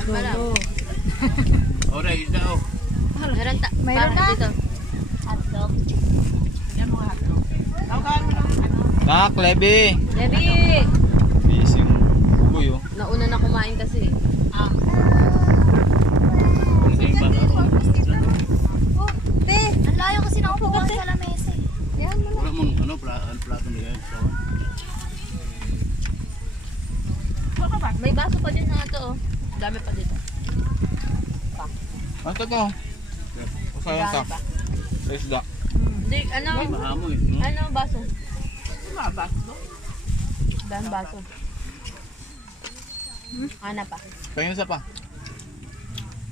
Ayan pala. Ora, isda oh. Mayroon na dito. Hotdog. Yan mga hotdog. Tawagahan mo lang. Nak, Lebi. Debbie! Busy yung buyo. Nauna na kumain kasi. Te, ang layo kasi nakukuha sa lamesa eh. Yan mo na. Wala mong ano, plato nila. May baso pa din na ito oh. Dami pa dito. Ano to? Sayang ta. Sa isda. Hindi, ano? Maamoy. Ano baso? Mabas. Dami baso. Ana pa. Pahingin sa pa.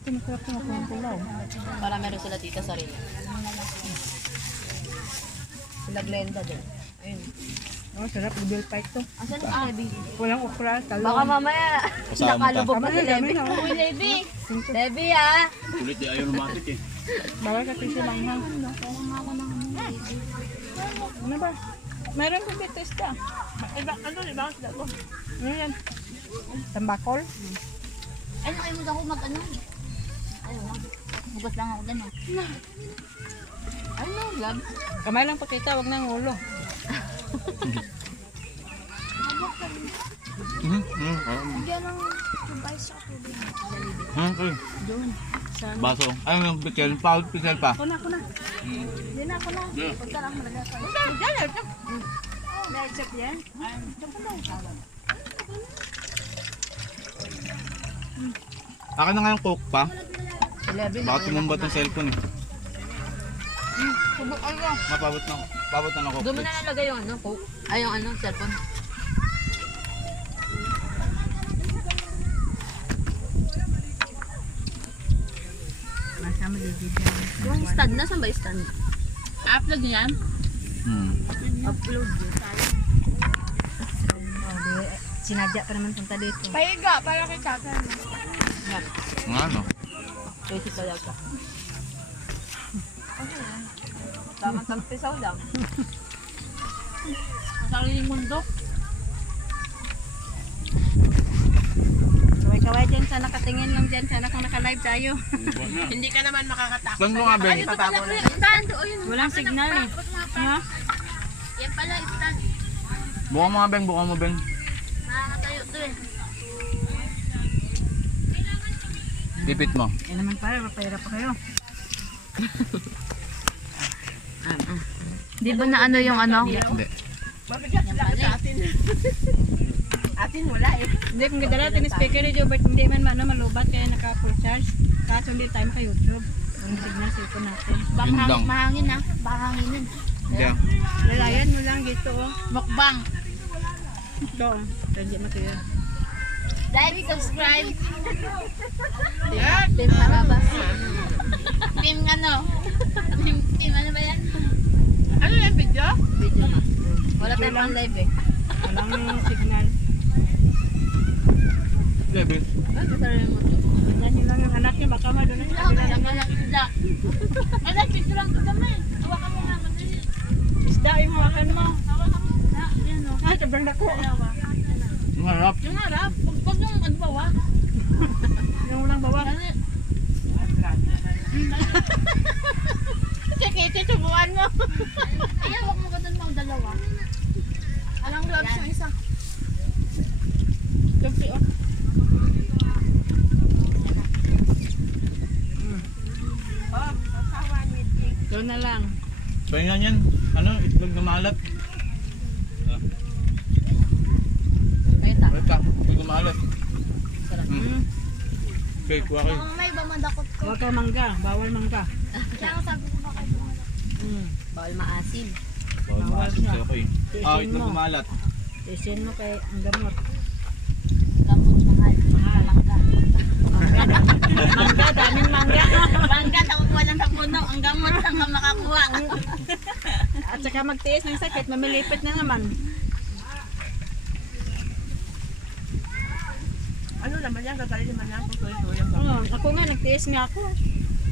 Tinasarap ko na po pulaw. Para meron sila dito sarili. Sila Glenda din. Ayun. Oh, sarap. Bill pike to. Asan si Levi? Walang okra, talong. Baka mamaya Kasama nakalubog pa si Levi. Dami, dami. Uy, Levi! Levi ah! Kulit di ayaw lumatik eh. Bawal ka tissue lang ha. Ano ba? Mayroon kong dito isda. Ano di ba? Isda ko. Ano yan? Tambakol? Ay, kayo mo ako mag-ano. Ayaw lang. Hugas lang ako dyan. Ano, love? Kamay lang pakita, wag nang ulo. Bigyan ng advice sa tubig. Okay. Doon. Saan? Baso. Ayun yung pitel pa. Pitel pa. Ako na. Hindi na ako na. Punta lang malaga ka. Na-accept yan? Akin na nga yung coke pa. Si Levi Baka tumumbat yung cellphone eh. Subok ano? Mapabot na. Pabot na ng coke. Doon mo na nalagay yung ano, coke. Ay, yung ano, cellphone. Nasa malibigyan. Yung stand, nasan ba yung stand? Upload yan? Upload yun. Sinadya pa naman punta dito. Pahiga, para kay tatay. Nga no. Basic talaga. Tamang tagpisaw lang. Ang sariling mundo. Kaway-kaway dyan, sana nakatingin lang dyan, sana kung naka-live tayo. Hindi ka naman makakatakot. Saan mo nga, Ben? Stand, o yun. Walang signal eh. Ha? Yan pala, stand. Buka mo nga, Ben. Buka mo, Ben. Makakatayo to eh. Tipit mo. Yan naman pala, mapahirap pa kayo. Di ba na ano yung ano? Hindi. Mabigat lang sa atin. Atin wala eh. Hindi, kung gadala natin speaker ni Jobert, hindi man malubat kaya naka-full charge. Kaso hindi tayo maka-YouTube. Ang signal sa ito natin. Yun lang. Mahangin na. Baka hanginin. Hindi ah. Lalayan mo lang dito oh. Mukbang. Ito oh. Hindi makaya. Like, subscribe. Team Marabas. Team ano? Team ano ba yan? Ano yan video? Video na. Wala tayong pang live eh. Walang signal. Hindi, Ben. Ay, masarap yung motor. Yan yun lang yung anak niya, baka madunay sa kabila. Isda. Ano, picture lang ito kami. Hawakan mo nga. Isda yung hawakan mo. Hawakan mo. Yan o. Ah, sobrang dako. Ang harap. Yung harap. Huwag yung agbawa. Yung walang bawang. Kikiti, subukan mo. Ayan, huwag mo ka doon mga dalawa. Alang gloves yung isa. Dugsi oh. Ito na lang. Pahingan yan. Ano? Itlog na maalat. Kaya ta. Wait ka. Itlog na maalat. Sarap. Okay, kuha kayo. May iba mandakot ko. Huwag kayo mangga. Bawal mangga. Kaya nga sabi ko baka iba mandakot. Bawal maasin. Bawal maasin sa'yo ko eh. Ah, Tiisin itlog mo. na maalat. Isin mo kay ang gamot. Gamot mahal. Mahal. Mangga. Mangga, daming mangga. Bangga, nakukuha lang sa puno. Ang gamot lang ang makakuha. At saka magtiis ng sakit, mamilipit na naman. Ano naman yan? Gagaling naman yan kung tuloy-tuloy ang Oo, ako nga, nagtiis nga ako.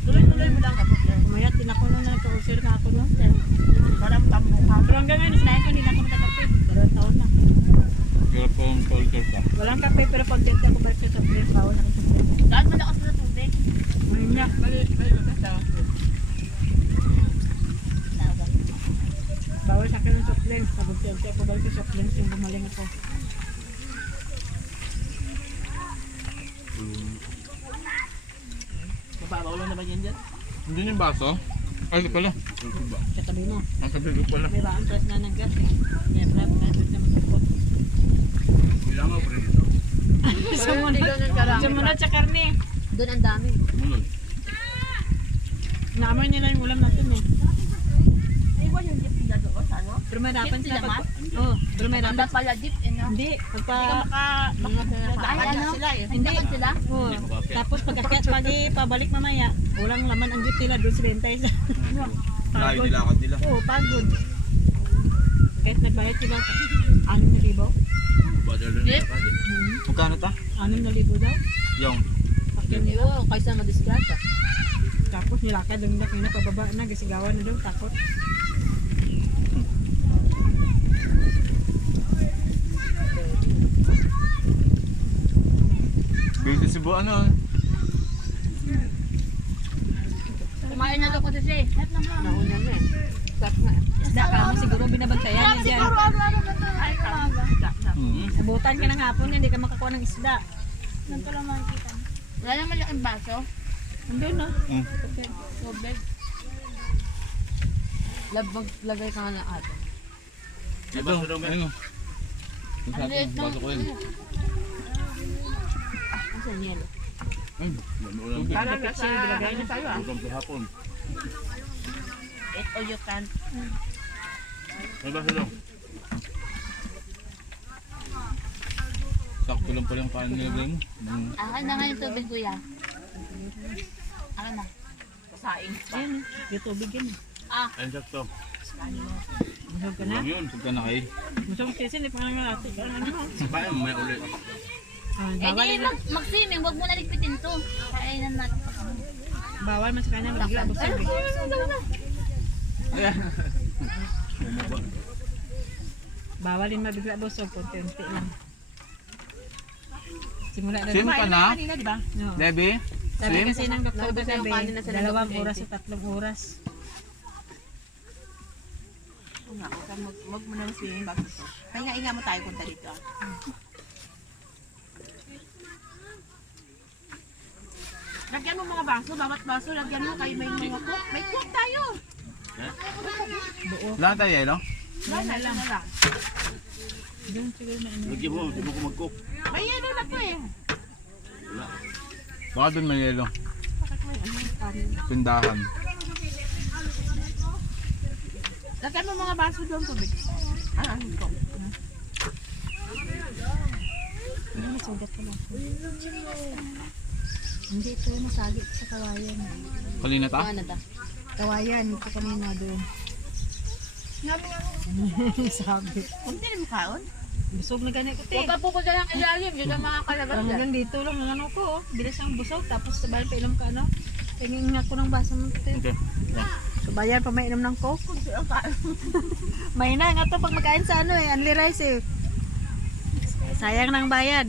Tuloy-tuloy mo lang kapag yan. Kumayat, din ako nung nagka-ulcer nga ako noon. Parang tambo ka. Pero hanggang ngayon, sinayin ko, hindi na ako nakakapit. 2 taon na. Pero kung culture ka. Walang kape pero pag dito ako balik sa soft drinks, bawal na soft drinks. Dahil malakas na tubig. Mahimyak. Mali ka sa. Bawal sa akin ng soft drinks. Pag dito ako balik sa soft drinks, yung gumaling ako. Mababaw lang naman yan dyan. Hindi yung baso? Ay, ito pala. Sa tabi mo. Ang sabi ko pala. May baan press na ng gas eh. Kaya prep na ito sa magkakot. Bilang ako rin ito. Sumunod sa karne. Doon ang dami. Sumunod. Naamoy nila yung ulam natin eh. Ay, wala yung jeep nila doon sa ano? Pero may dapat Jeep sila sila, pag... Oo, pero may Ganda dapat... pala jeep, eh, no? Hindi, pagpa... Ay, ano? Sila eh. Hindi. Sila? Oo. Tapos pagkakyat, pag pabalik mamaya, walang laman ang jeep nila, doon si Bentay sa... Layo nilakad nila. Oo, pagod. Kahit nagbayad sila, 6,000. Jeep? Magkano ta? 6,000 daw. Yung. Hindi ko, kaysa madisgrasya. Tapos nilakad lang na kaya pababa na, gasigawan na daw, takot. Busy Cebu ano? Kumain na daw ko si Nauna na eh. Sarap nga eh. Isda ka mo siguro binabantayan na dyan. Ay, kamaga. Abutan ka ng hapon, hindi ka makakuha ng isda. Nang ko lang makikita. Wala nang malaking baso. Andun no? Tubig. Lagay ka nga ng ato. Ito, ayun o. Ang liit ng... Baso ko yun. Asan yelo? Ay, tubig. Sana nasa ano tayo ah. Utang hapon. Eat all you can. May baso lang. Sakto lang pala yung kain nilagay mo. Akin na nga yung tubig, kuya. Akin na. Saing. Ayun eh, yung tubig yun eh. Ayun, sakto. Busog ka na? Lang yun, pagka nakain. Busog kasi, hindi pa nga nga ate. Ano mo? Sabayan mo, may ulit. Bawal Eh di, na. mag-swimming. Huwag mo na ligpitin to. Kainan natin. Bawal man sa kanya, bigla busog eh. Ayan. Bawal din mabigla busog, konti-unti lang. Simula na Sim ka na? Kanina, di ba? No. Debbie? Sabi Sim? kasi ng doktor Naubos na yung kagabi, kanin na sila 2 ng oras sa 3 oras. Oo nga, wag mo nang swimming bago. Pahinga-hinga mo tayo punta dito. Lagyan mo mga baso, bawat baso, lagyan mo kayo may mga cook. May cook tayo! Lahat tayo yelo? Yan na lang. Doon siguro na ano. Lagyan mo, hindi mo ko mag-cook. May yelo na po eh. Baka doon may yelo. Tindahan. Lagyan mo mga baso doon tubig. Ano ko? Ano, masugat ko lang. Hindi, ito yung masagi sa kawayan. Kalina ta? Ano ta? Kawayan, ito kanina doon. Sabi. Kung hindi mo kaon? Busog na ganit ko, te. Huwag ka pupunta ng ilalim. Yun ang makakalabas Parang dyan. hanggang dito lang ang ano ko, oh. Bilis ang busog, tapos sabay pa inom ka, ano? Tingin nga ko ng baso mo, te. Okay. Sabayan pa may inom ng coke. May na, nga to pag magkain sa ano eh, only rice eh. Sayang ng bayad.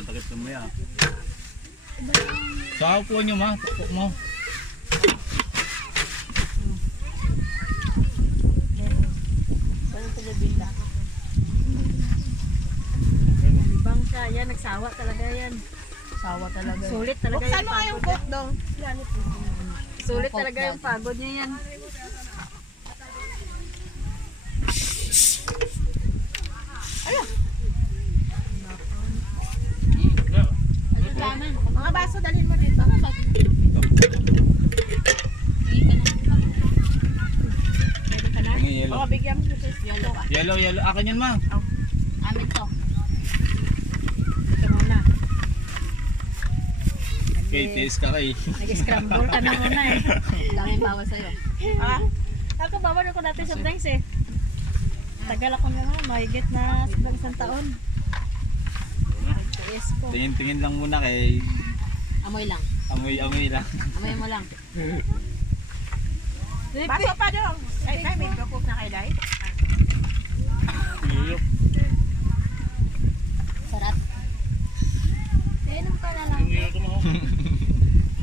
Patakip na mo yan. Sa upuan nyo ma, tukok mo. Ibang siya, yan, nagsawa talaga yan. Sawa talaga. Sulit talaga Buksan yung mo nga yung pagod. cook dong. Sulit talaga yung pagod niya yan. Mga baso, dalhin mo dito. Meron ka na? Tingin yelo. Oo, bigyan mo sis. Yelo ka. Yelo, yelo. Akin yan ma. Amin to. Ito muna. Okay, taste ka kay. Nag-scramble ka na muna eh. Daming bawal sa'yo. Ah, ako bawal ako dati sa drinks eh. Tagal ako nga, mahigit na isang taon. Tiis ko. Tingin-tingin lang muna kay Amoy lang. amoy-amoy lang. Amoy mo lang. Baso pa dong. Ay, may cook na kay Day. Iyok. Sarap. Inom ka na lang. Yung iyok mo.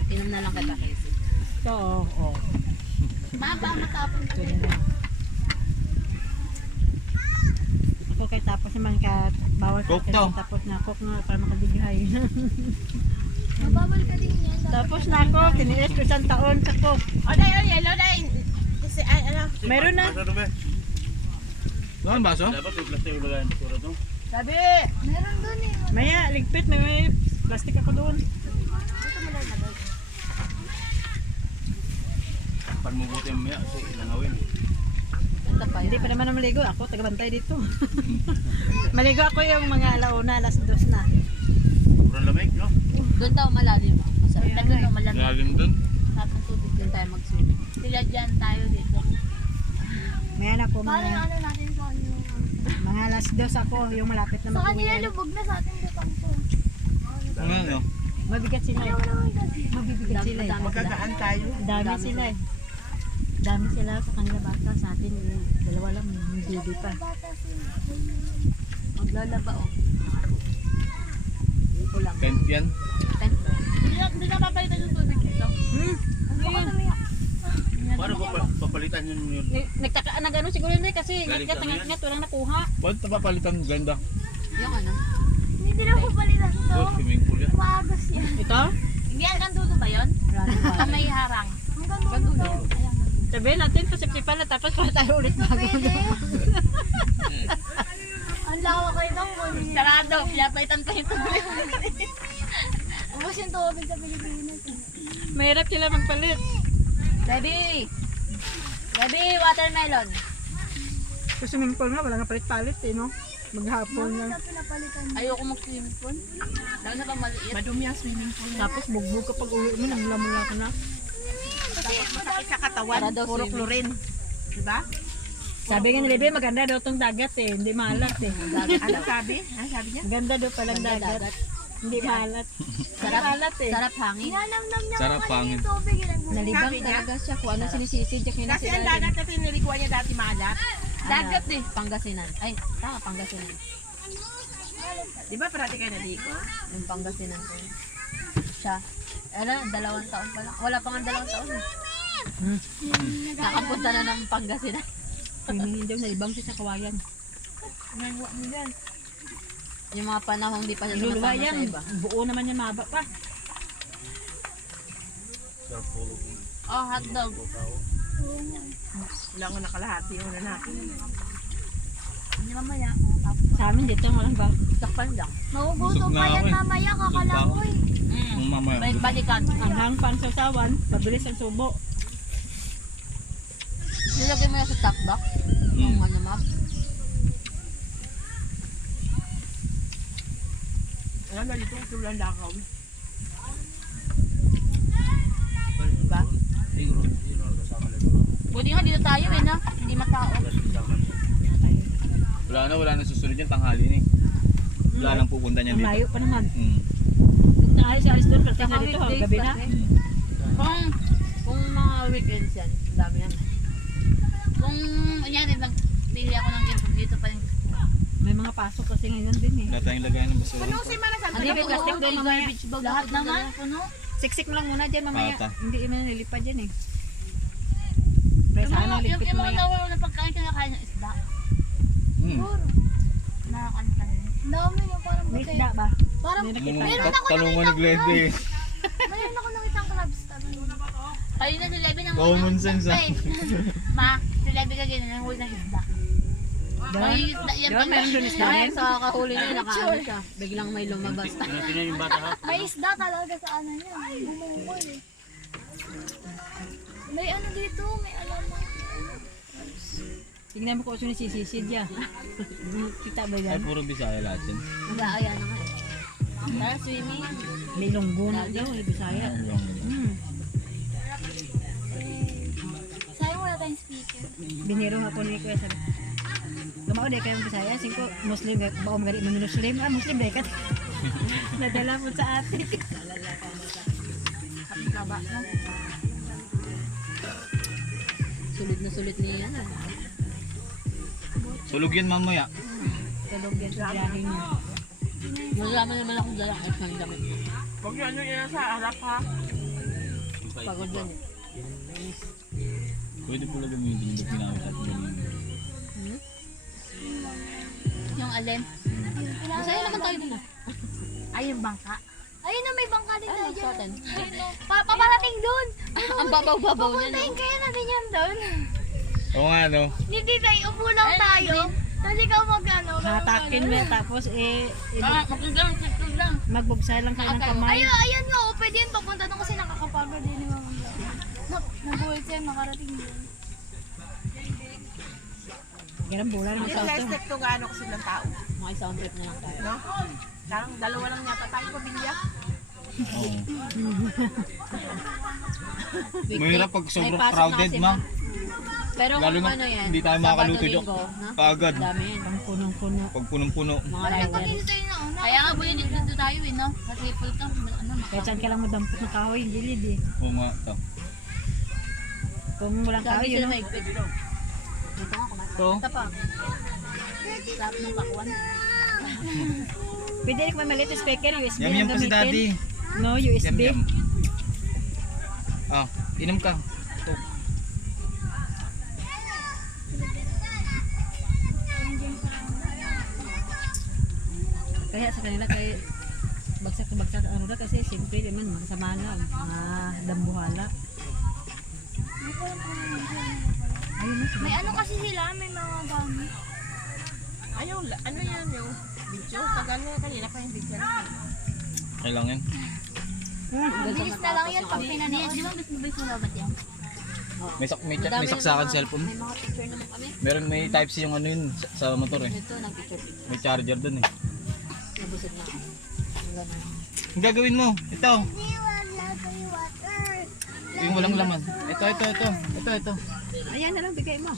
Inom na lang kita, Casey. Ito, oo. Maba, matapon ka. Ako kay tapos naman ka bawal ka Coke daw. tapos na cook na para makabigay. Mabawal ka din yan. Tapos na ako, tiniis ko 1 taon sa cook. O, Day, o, yellow, Day. Kasi, ano, Meron na. Saan baso? Dapat may plastic yung lagayan basura to. sabi. Meron dun eh. Maya, ligpit, may plastic ako doon. Pag mabuti mamaya, so ilangawin. Ganda pa Hindi yun. pa naman ako maligo. Ako, tagabantay dito. Maligo ako yung mga alauna, alas 2 na. Sobrang lamig, no? Doon daw malalim. Masarap. Tagal na malamig. Lalim dun. Sarap ng tubig. Doon tayo mag-swim. Sila dyan tayo dito. Maya na ako, Paano mga, ano natin sa kanila? mga alas 2 ako, yung malapit na Sa kanila mag-uwian. lubog na sa ating lutang to. Ano no? Mabigat sila eh. Ayaw naman kasi. Mabibigat sila eh. Magkagaan tayo. Dami sila eh. Dami sila sa kanila bata. Sa atin, dalawa lang, hindi pa. Bata sila. Maglalaba o. Kulang. Tent yan. Hindi na papalitan yung tubig dito. Paano papalitan yun? Nagtaka, nag-ano siguro yun eh, kasi Galing ngat kami yan. ngat walang nakuha. Ba't napapalitan ganda? Yung ano? Hindi na po palitan ito. Oh, swimming pool yan. Umaagos yan. Ito? Hindi yan, kandulo ba yun? Running Sa water. may harang. Hanggang dulo to. Ayan. Sabihin natin, pasip-sipan na tapos para tayo ulit bago. Pwede. Ang lawak kayo ng muli. Sarado, pinapalitan pa yung tubig. Ubus yung tubig sa Pilipinas. eh. Mahirap sila magpalit. Debbie! Debbie, watermelon. Sa swimming pool nga, wala nga palit-palit eh, no? Maghapon Bakit na. na pinapalitan mo? Ayoko mag-swimming pool. Lalo na pang maliit. Madumi ang swimming pool. Tapos bugbog kapag uwi mo, namula ka na. Masakit sa katawan, Para daw puro swimming. chlorine. Diba? Sabi nga ni Libby, maganda daw tong dagat eh, hindi maalat eh. Ano sabi? Ano sabi niya? Maganda daw palang Ganda dagat, dagat. hindi maalat. Sarap, maalat eh. sarap hangin. Ninanamnam niya Sarap kung ano pangin. yung tubig. Nalibang Sabi niya? Talaga siya kung ano sinisisig niya Kasi ang dagat na pinaliguan niya dati maalat. Dagat eh. Pangasinan. Ay, tama, Pangasinan. Di ba parati kayo naliko? Yung Pangasinan ko. Siya. Ano, 2 taon pa lang. Wala pa nga 2 taon eh. Nakapunta na ng Pangasinan. Swimming daw, nalibang siya sa kawayan. Nagawa mo yan. Yung mga panahon di pa siya Iluluwa sumasama sa yan, iba. buo naman yan, mahaba pa. Oh, hotdog. Wala nga nakalahati yung una natin. Hindi mamaya. Sa amin dito, walang ba? Takpan lang. Magugutom Busog na pa yan ako eh. mamaya. Busog pa ako. Kakalangoy. Nung mamaya. May balikan. Ang hangpan sa sawan, mabilis ang subo. Nilagay mo yan sa top box. Yung ano map. Alam na dito, tulang lakaw. Diba? Buti nga dito tayo eh, no? Hindi matao. Wala na susunod yan, tanghali ni. Wala nang pupunta niyan Ang dito. layo pa naman. Hmm. Kung naalis si Alice doon, pati Saka na dito, weekdays gabi na. kasi. Kung mga weekends yan, ang dami yan. Kung yan, pili ako ng game dito pa yung May mga pasok kasi ngayon din eh. Wala tayong lagayan ng basura. Puno si Mana Santo. Hindi, may plastic doon mamaya. lahat naman. Siksik mo lang muna dyan mamaya. Pata. Hindi mo nilipad dyan eh. Pero sana ligpit Yung mga mamaya. nawala na pagkain kinakain ng isda. Hmm. Nakakanta nila. Ang dami niya parang May buti. isda ba? Parang Hindi nakita. meron ako Tanong mo ni Glede eh. Mayroon ako nakitang crabs. Tabi. Kayo na si Levy ng Common sense ah. Ma, si Levy ka ganyan, ang huli ng isda. May isda yan Doon, meron doon isda Dahil yan. sa kahuli niya, nakaano siya. Biglang may lumabas. Tinatin yung bata ha. May isda talaga sa ano niya. Bumungol eh. May ano dito, may alaman. Tingnan mo kung sino si Sisidya. Kita ba Ay, yan? puro Bisaya lahat yan. Mag-aaya na nga eh. Tara, swimming. May lunggo na daw eh, Bisaya. Hmm. Sayang wala tayong speaker. Biniro ako ni Kuya sabi. Lumao dahil kayong Bisaya, singko Muslim, baong gari mo Muslim, Muslim dahil ka. Nadala po sa atin. sulit ni ano. Tulog yan mamaya. Tulog yan sa biyahe niya. Masama naman akong dalang at ng damit. Huwag yung ano yan sa harap ha. Pagod yan eh. Pwede pala gamitin yung ginamit at gamitin. Yung alin. Masaya naman tayo dun ah. Ay, yung bangka. Ayun na, may bangka din tayo Ay, sa dyan. atin. Ayun no. Paparating doon. Ang babaw-babaw niya no. Pupuntahin kaya natin yan doon. Oo nga no. Hindi tayo, upo lang tayo. Tapos ikaw mag-ano. Hatakin mo tapos Magkaglang, lang. magbugsay lang kayo ng kamay. Ayun nga, oh, pwede yun papunta doon kasi nakakapagod din yung mga nag-uwi siya, makarating doon. Ganun bulan naman Yung sa auto. plastic to gaano kasi ng tao. Mga sound trip na lang tayo. No? Parang dalawa lang yata tayo pamilya. Oo. Weekday. Mahirap pag sobrang May pasok na crowded, kasi, ma. Pero Lalo kung na ano yan, hindi tayo makaluto Sabado, dyan. Linggo, no? Kaagad. Dami yan. Pang punong-puno. Pag punong-puno. Mga Pati riders. tayo na una. Kaya nga buhay dito tayo eh, no? Kasi full ka. Ano, Kaya saan ka lang madampot ng kahoy, gilid eh. Oo nga. Ito. Kung walang sabi kahoy, sila yun. may ikpit. Dito nga kumain. Ito. Ito pa. Sarap ng pakwan. Pwede rin kung may maliit na speaker, USB Yum ang yum kasi gamitin. daddy. No, Yum USB. yum. Ah, inom ka. Ito. Kaya sa kanila, kaya bagsak na bagsak ang ano kasi siyempre naman masama na, mga dambuhala. Ayun na, May ano kasi sila, may mga gamit. Ayun, ano yan yung video? Tagal na kanina pa yung video. Okay lang yan. Bilis na lang yan pag pinanood. Di ba mas mabay sa labat yan? May saksakan cellphone. May mga picture naman kami. Meron may type C yung ano yun sa motor eh. Ito, nag-picture. May charger dun eh. Nabusog na ako. Ang ganun. Ang gagawin mo? Ito. Yung walang laman. Ito. ayan na lang, bigay mo.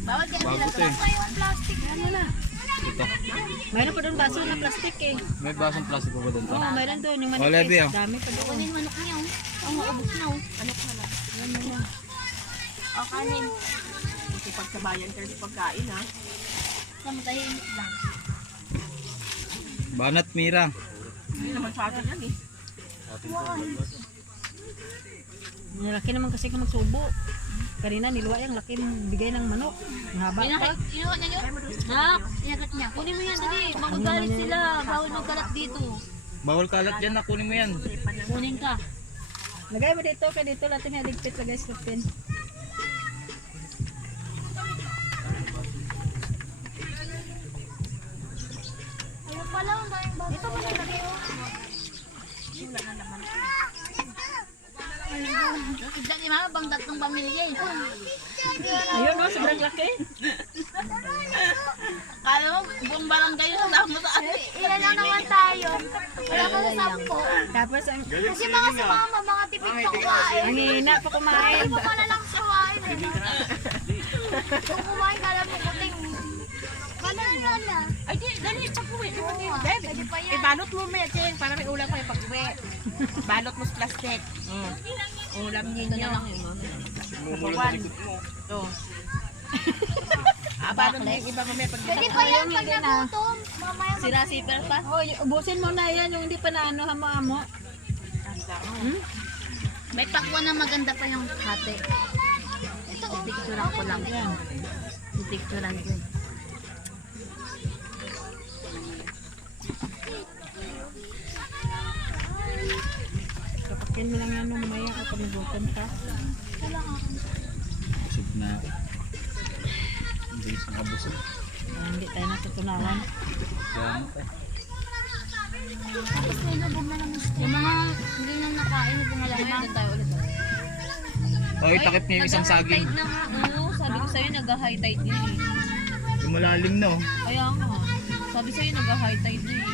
Bawat yan Bago sila to eh. Yung plastic. Ano na? Ito. Mayroon pa doon baso na plastic eh. May basong plastic pa ba dun? Oo, mayroon doon yung manok Oh, Levi, eh. ah. Dami pa doon. Kunin manok niya. Ang maubos na oh. Ano ka na? O kanin. Kasi pagkabayan ka rin sa pagkain ha. Namatayin lang. Banat Mira. Hindi naman sa akin yan eh. Malaki naman kasi kung magsubo. Kanina niluwa yung laki ng bigay ng manok. Ang haba pa. Inuha niya yun? Nak, inagat niya. Kunin mo yan dali. Magagalit sila. Bawal magkalat dito. Bawal kalat dyan na kunin mo yan. Kunin ka. Lagay mo dito, kaya dito lahat yung ligpit, lagay sa pin. Ayun pala, ang daming baso. Ito pala lagi oh. Tignan ni mama bang tatlong pamilya eh. Ayun no, sobrang laki. Kala mo, buong barangay yung kasama sa akin. Ilan lang naman tayo. Wala ka sa 10. Tapos ang Kasi mga si mama, mga tipid sa kumain. ang hina pa kumain. Ano pa na lang sa kumain. Kung kumain ka lang ng kuting. Banana na. Ay di, dali, pag-uwi. Pwede pa yan. Ibalot mo may cheng para may ulam kayo pag-uwi. Balot mo sa plastic. Ulam Ito na ninyo. lang yun mama. Kapawan. Ito. Balot mo yung iba mo may pag Pwede pa yan pag nagutom. Mamaya Sira zipper pa. Oh, ubusin mo na yan yung hindi pa naano hamo-hamo. May pakwan na maganda pa yung hati. Ito, picturean ko lang. Yan. Picturean ko eh. Kapakin mo lang yan nung maya at pag-nagutom ka. Busog na ako. Ang bilis nakabusog. Hindi tayo natutunawan. Yan. Yung mga hindi na nakain, hindi na lang na tayo ulit. O, itakip niya yung isang saging. Nag-high tide na nga. Oo, sabi ko sa'yo nag-high tide na eh. Yung malalim na oh. Kaya nga. Sabi sa'yo nag-high tide na eh.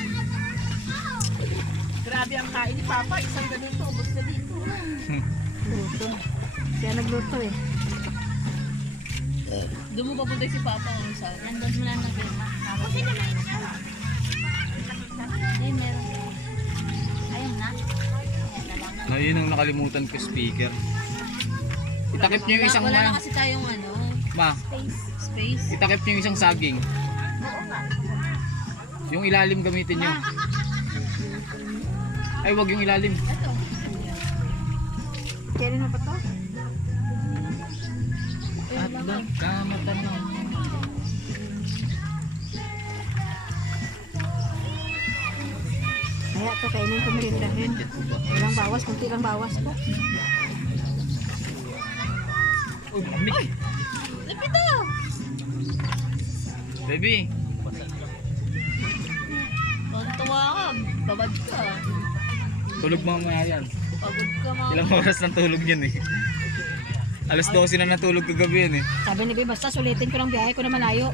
Grabe ang kain ni Papa. Isang ganito, ubos na dito. Luto. Kaya nagluto eh. Doon mo papunta si Papa o sa nandun mo lang nag-lima. Kasi naman. Hindi, meron. Ayun na. Ayan na lang. Na yun ang nakalimutan ko speaker. Itakip nyo yung isang Wala na ma. kasi tayong ano, Ma, space. itakip nyo yung isang saging. Yung ilalim gamitin nyo. Ay, wag yung ilalim. Ito. Kailan na pa to? At nagkamatan ng... Kaya to kainin ko merindahin. Walang bawas, kunti lang bawas ko. Uy, mamik. Lapit to. Baby, Tuwa ka. Babad ka. tulog mamaya yan. Pagod ka mga. Ilang oras ng tulog yan eh. Alas 12 na natulog kagabi yan eh. Sabi ni Bea, basta sulitin ko ng biyahe ko na malayo.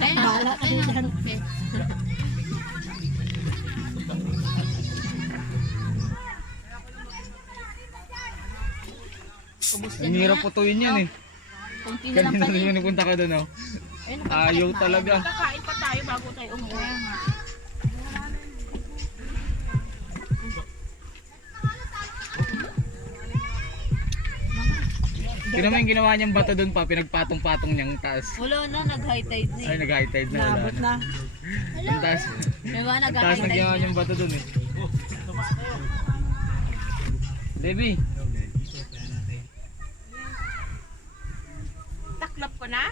Ayun na. Bahala ka Ayun na. dyan. Okay. Ubus Ang hirap putuin yan eh. Kunti na lang Kanina pala. naman napunta ka doon oh. Ayun, Ayaw talaga. Kakain pa tayo bago tayo umuwi. Tignan mo yung ginawa niyang bato doon pa, pinagpatong-patong niyang taas. Wala na, nag-high tide na Ay, eh. nag-high tide na. Wala Naabot na. na. Ang taas. May mga Ang taas nag-high na tide ginawa na. niyang bato doon eh. Baby, Taklap ko na?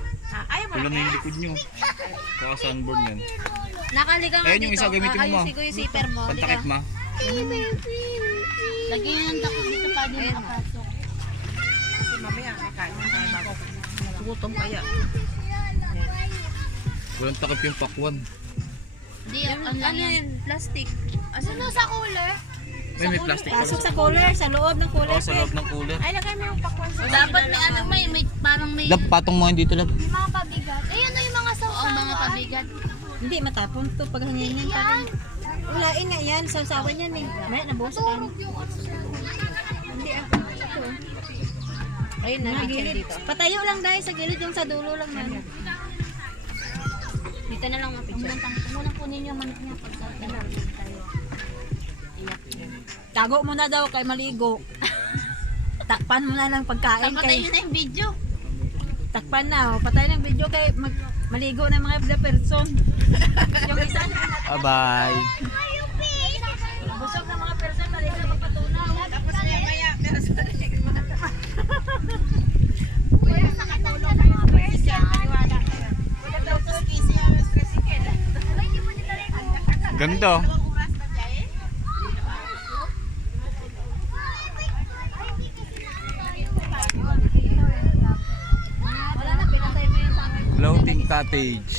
Ayaw mo wala na na yung kaya? likod niyo. Kaka sunburn yan. Nakaligang Ayun yung isa, gamitin mo, ma. Ayusin ko yung zipper mo. Pantakit ma. Lagyan yung takot dito pa din makapasok. Kasi mamaya kakain na tayo bago. Gutom kaya. Walang takip yung pakwan. Hindi, ano yan, plastic. Ano sa cooler? May plastic pala. Pasok sa cooler, sa loob ng cooler. Oo, sa loob ng cooler. Ay, lagay mo yung pakwan sa Dapat may ano, may parang may Lab, patong mo dito lab. Yung mga pabigat. Ayun na yung mga oo, sausawan. mga pabigat. Hindi, matapon to pag hanginin pa rin. Ulain nga yan, sausawan yan eh. May nabuhos pa. Turog yung ano sa Hindi ah. Ito. Ayun na, Sa picture gilid. dito. Patayo lang dahil sa gilid yung sa dulo lang man. Dito na lang ang picture. Muna kunin yung manok niya pag tayo. Tago mo na daw kay maligo. Takpan mo na lang pagkain Tapos kay tayo na yung video. takpan na. Oh. Patay ng video kay maligo ng mga person. Yung isa Bye-bye. busog na mga person maligo na magpatunaw. Tapos maya, meron sa Ganda. Wala na, pinatay mo yung sa akin. Floating cottage.